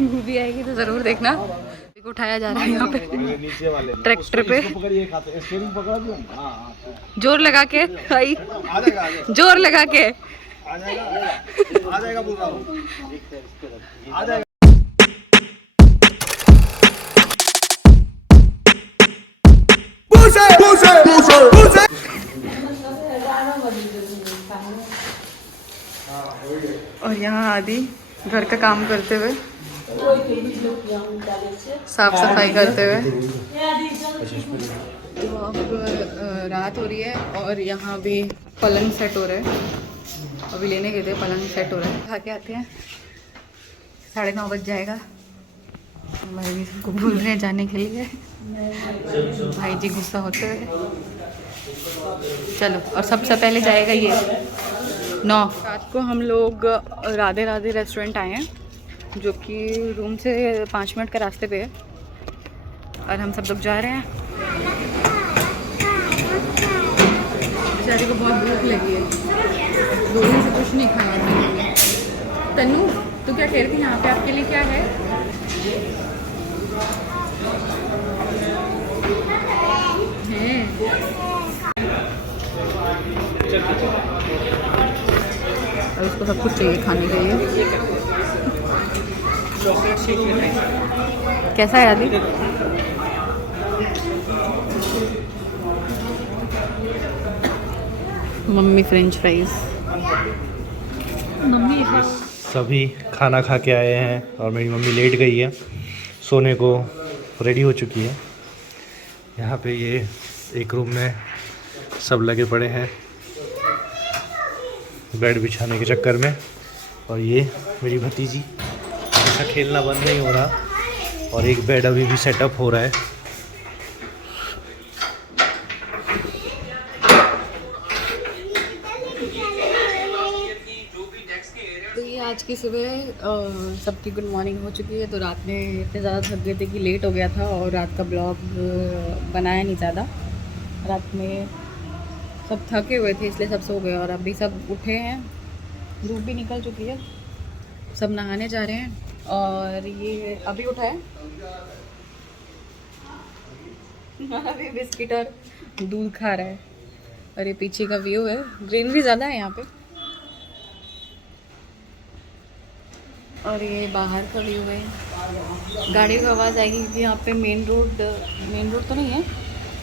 Movie आएगी तो जरूर देखना। उठाया जा रहा है यहाँ पे ट्रैक्टर पे, जोर लगा के भाई, जोर लगा के आ जाएगा बोल रहा हूँ। और यहाँ आदि घर का काम करते हुए, साफ सफाई करते हुए। तो अब रात हो रही है और यहाँ भी पलंग सेट हो रहा है। अभी लेने गए थे, पलंग सेट हो रहा है। खा के आते हैं, 9:30 बज जाएगा। भाई भी सबको बोल रहे हैं जाने के लिए, भाई जी गुस्सा होते हुए। चलो, और सबसे पहले जाएगा ये 9। रात को हम लोग राधे राधे रेस्टोरेंट आए हैं, जो कि रूम से 5 मिनट का रास्ते पे है। और हम सब लोग जा रहे हैं। बेचारी को बहुत भूख लगी है, 2 दिन से कुछ नहीं खाया था। तनु, तू क्या कह रही थी? यहाँ पे आपके लिए क्या है? और उसको सब कुछ चाहिए खाने के लिए। चॉकलेट शेक कैसा है आदि? Mummy French fries. मम्मी सभी खाना खा के आए हैं और मेरी मम्मी लेट गई है, सोने को रेडी हो चुकी है। यहाँ पे ये एक रूम में सब लगे पड़े हैं बेड बिछाने के चक्कर में। और ये मेरी भतीजी, इसका खेलना बंद नहीं हो रहा। और एक बेड अभी भी सेटअप हो रहा है। तो ये आज की सुबह सबकी गुड मॉर्निंग हो चुकी है। तो रात में इतने ज़्यादा थक गए थे कि लेट हो गया था और रात का ब्लॉग बनाया नहीं ज़्यादा। रात में सब थके हुए थे इसलिए सब सो गए और अभी सब उठे हैं। धूप भी निकल चुकी है, सब नहाने जा रहे हैं। और ये अभी उठा है, अभी बिस्किट और दूध खा रहा है। और ये पीछे का व्यू है, ग्रीनरी ज़्यादा है यहाँ पे। और ये बाहर का व्यू है। गाड़ी की आवाज़ आएगी क्योंकि यहाँ पे मेन रोड तो नहीं है,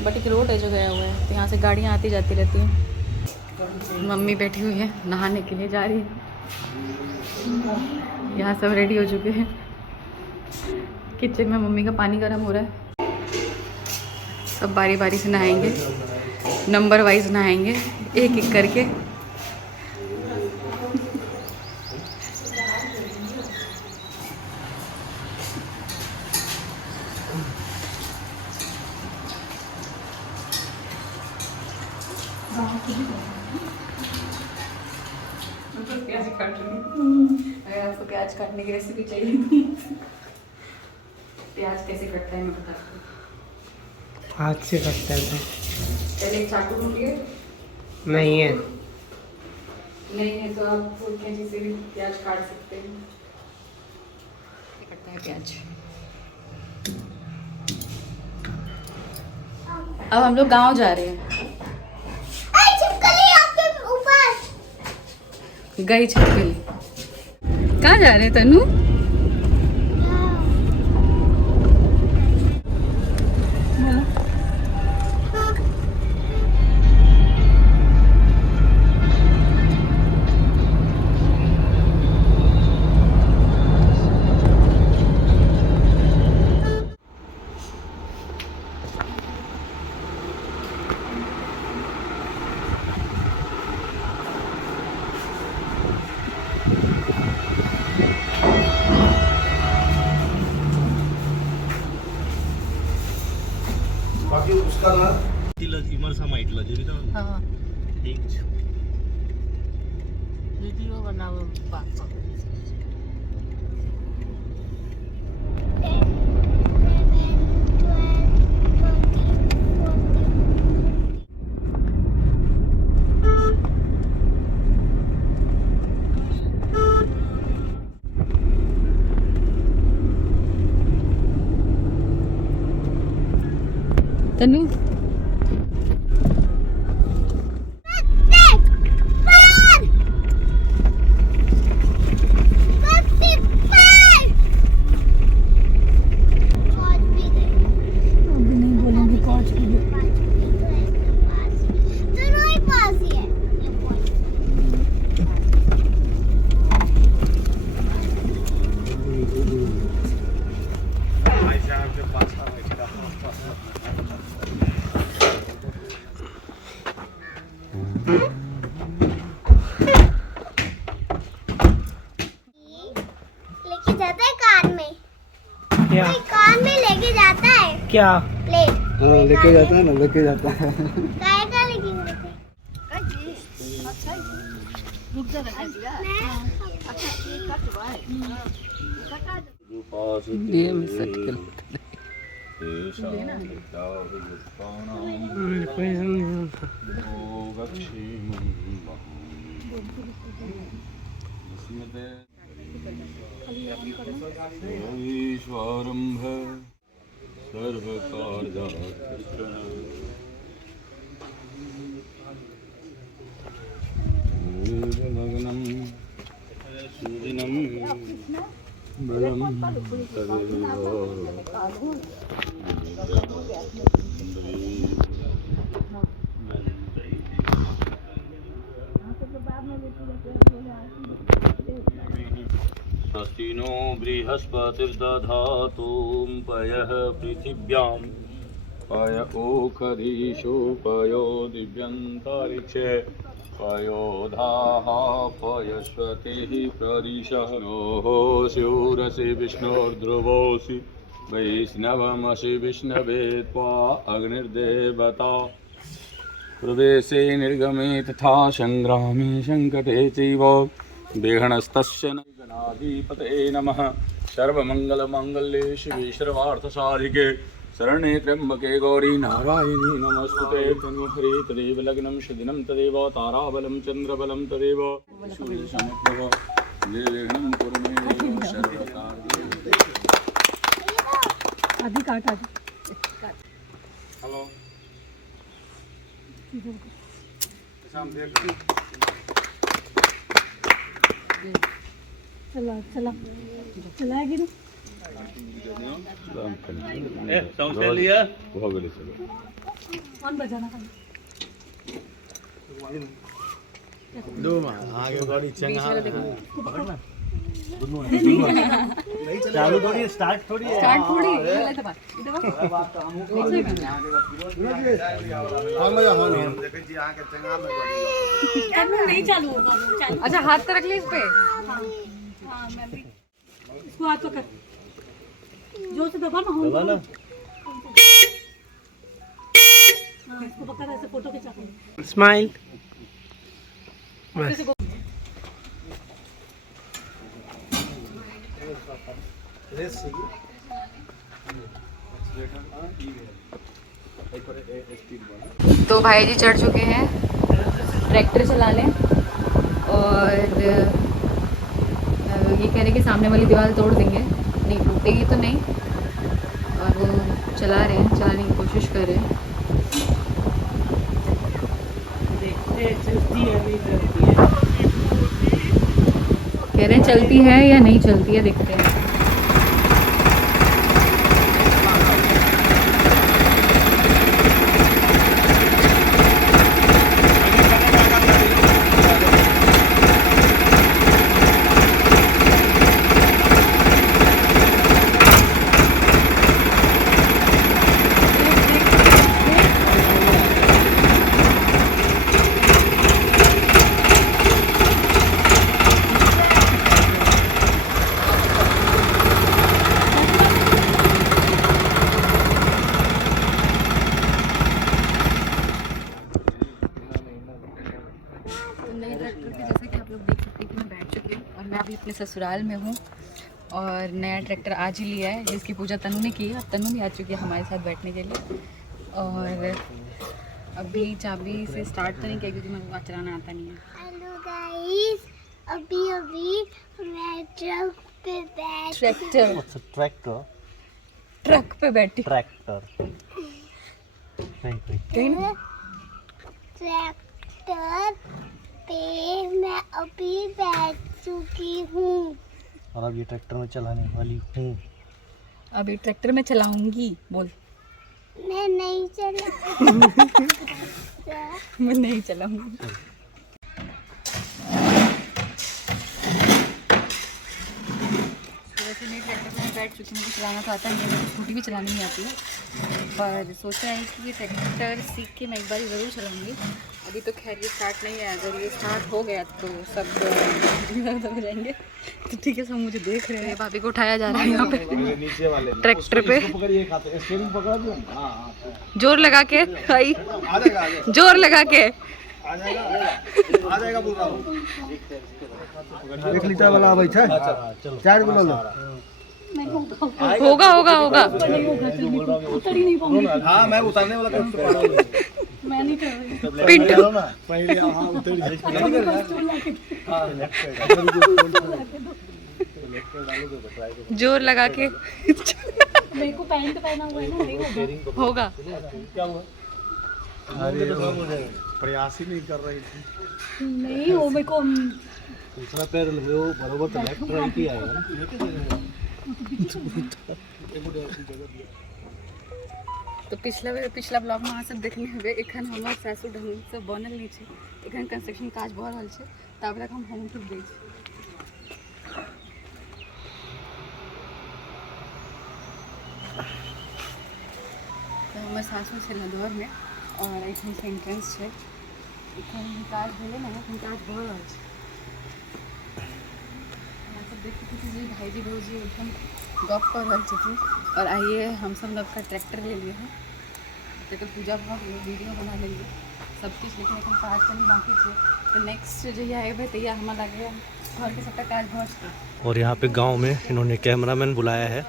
बट एक रोड है जो गया हुआ है, तो यहाँ से गाड़ियाँ आती जाती रहती हैं। मम्मी बैठी हुई है, नहाने के लिए जा रही है। यहाँ सब रेडी हो चुके हैं। किचन में मम्मी का पानी गर्म हो रहा है। सब बारी बारी से नहाएंगे, नंबर वाइज नहाएंगे, एक एक करके। अगर आपको प्याज काटने की रेसिपी चाहिए तो प्याज कैसे कटता है मैं बताती हूँ। हाथ से कटता है। पहले एक चाकू ढूंढिए। नहीं है तो आप कैंची से भी प्याज काट सकते हैं। कटता है प्याज। अब हम लोग गांव जा रहे हैं। गई छिपकली। कहाँ जा रहे हैं तनु? उसका ना इमरसा माइटला जे तो हाँ, ठीक वीडियो बनाओ बात। तनु लेके जाता है कार में, क्या कोई कार में लेके जाता है क्या प्लेट। लेके जाता है ना, लेके जाता है। काय का लेके जाता ये मिस सकते कोई नहीं होता ईश्वरंभ सर्वकार्यमग्नं सुदिनं बलं स्वस्ति नो बृहस्पतिर्दधातु पयः पृथिव्यां पय ओखधीषु पयो दिव्यन्तरिक्षे पयो धाः पयस्वतिः प्रदिशः नोः स्यूरसि विष्णोर्ध्रुवोऽसि वैष्णवमसि विष्णवे त्वा अग्निर्देवता प्रवेशे निर्गमे तथा संग्रामे संकटे चैव विघ्नस्तस्य न गणाधिपते नमः। सर्वमंगलमांगल्ये शिवे सर्वार्थसाधिके शरणे त्र्यंबके गौरी नारायणी नमस्तुते। तन्वहरे तदेव लग्नं सुदिनं तदेव ताराबलं चन्द्रबलं तदेव सूर्यसमप्रभ निर्विघ्नं कुरु मे देव सर्वकार्येषु। आधी काट आधी हेलो चला चला चलाएगी ना कौन बजाना खाली चालू थोड़ी स्टार्ट थोड़ी है स्टार्ट थोड़ी नहीं चालू होगा अच्छा हाथ तो रख ले इस पे हाँ मैं भी इसको हाथ पकड़ जोर से दबा ना दबा ना हाँ इसको पकड़ ऐसे फोटो खिंचा स्माइल बस तो भाई जी चढ़ चुके हैं ट्रैक्टर चलाने और ये कह रहे कि सामने वाली दीवार तोड़ देंगे, नहीं टूटेगी तो नहीं, और वो चला रहे हैं, चलाने की कोशिश कर रहे हैं। कह रहे हैं चलती है या नहीं चलती है, देखते हैं। मैं अभी अपने ससुराल में हूँ और नया ट्रैक्टर आज ही लिया है, जिसकी पूजा तनु ने की है। अब तनु भी आ चुकी है हमारे साथ बैठने के लिए। और अभी चाबी से स्टार्ट तो नहीं किया क्योंकि मेरे को चलाना आता नहीं है। हेलो गाइस, अभी मैं ट्रक पे ट्रैक्टर ट्रक पे बैठी। ट्रैक्टर कहीं ना ट्रैक्टर पे मैं अभी बैठ चुकी हूँ। और अब ये ट्रैक्टर में चलाने वाली हूँ। अभी ट्रैक्टर में चलाऊंगी बोल। मैं नहीं चला। मैं नहीं चलाऊंगी। वैसे नहीं ट्रैक्टर में बैठ चुकी, मुझे चलाना तो आता नहीं है, मुझे स्कूटी भी चलानी नहीं आती है, पर सोचा है कि ये ट्रैक्टर सीख के मैं एक बार ज़रूर चलाऊंगी। अभी तो खैर ये स्टार्ट नहीं है, अगर ये स्टार्ट हो गया तो सब हो जाएंगे। तो ठीक है, सब मुझे देख रहे हैं। भाभी को उठाया जा रहा है यहाँ पे ट्रैक्टर पे, जोर लगा के भाई, जोर लगा के। एक लीटर वाला भाई है, 4 किलो लो। होगा होगा होगा। हाँ मैं उतारने वाला मैं नहीं कर रही। पिंटू जोर लगा के। मेरे को पैंट पहना हुआ है ना, नहीं होगा। प्रयास ही नहीं कर रही थी। नहीं हो मेरे को। दूसरा पैर वो बरोबर तो लेफ्ट राइट ही आएगा ना। तो पिछला ब्लॉग में अहाँ सब देखने हुए। एखन हमर सासुर ढंग से बनल नहीं छै, एखन कंस्ट्रक्शन काज भऽ रहल छै, तब तक हम होम टूर दै छी। तो हमर सासुर छै लदौर में, और एखन से एंट्रेंस छै। एखन काज भेलै ने, एखन काज भऽ रहल छै। अहाँ सब देखिए कि जी भाईजी भौजी एखन गप कर रहल छथिन। और आइए हम सब लोग का ट्रैक्टर ले लिए हैं, तो पूजा भऽ गेलै, वीडियो बना लेलिए सब किछु, लेकिन एखन काज कनि बाकी छै। तो नेक्स्ट जहिया एबै तहिया हमरा लागैए घर के सबटा काज भऽ जेतै। और यहाँ पे गांव में इन्होंने कैमरामैन बुलाया है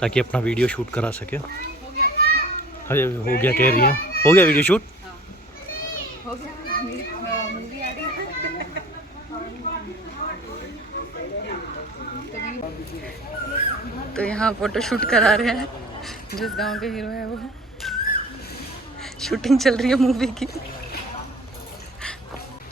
ताकि अपना वीडियो शूट करा सके। अरे हो गया कह रही है, हो गया वीडियो शूट। हो गया, मेरी मूवी आ रही है। तो यहाँ फोटो शूट करा रहे हैं, जिस गांव के हीरो है वो। शूटिंग चल रही है मूवी की। तो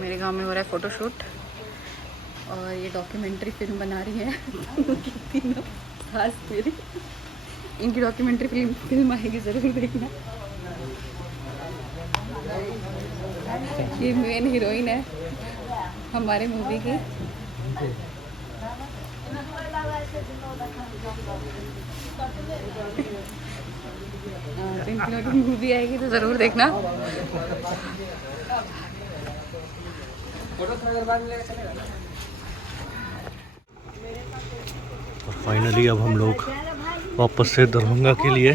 मेरे गांव में हो रहा है फोटो शूट, और ये डॉक्यूमेंट्री फिल्म बना रही है तीनों खास मेरी। इनकी डॉक्यूमेंट्री फिल्म आएगी, ज़रूर देखना। ये मेन हीरोइन है हमारे मूवी की। इनकी मूवी आएगी तो ज़रूर देखना। और फाइनली अब हम लोग वापस से दरभंगा के लिए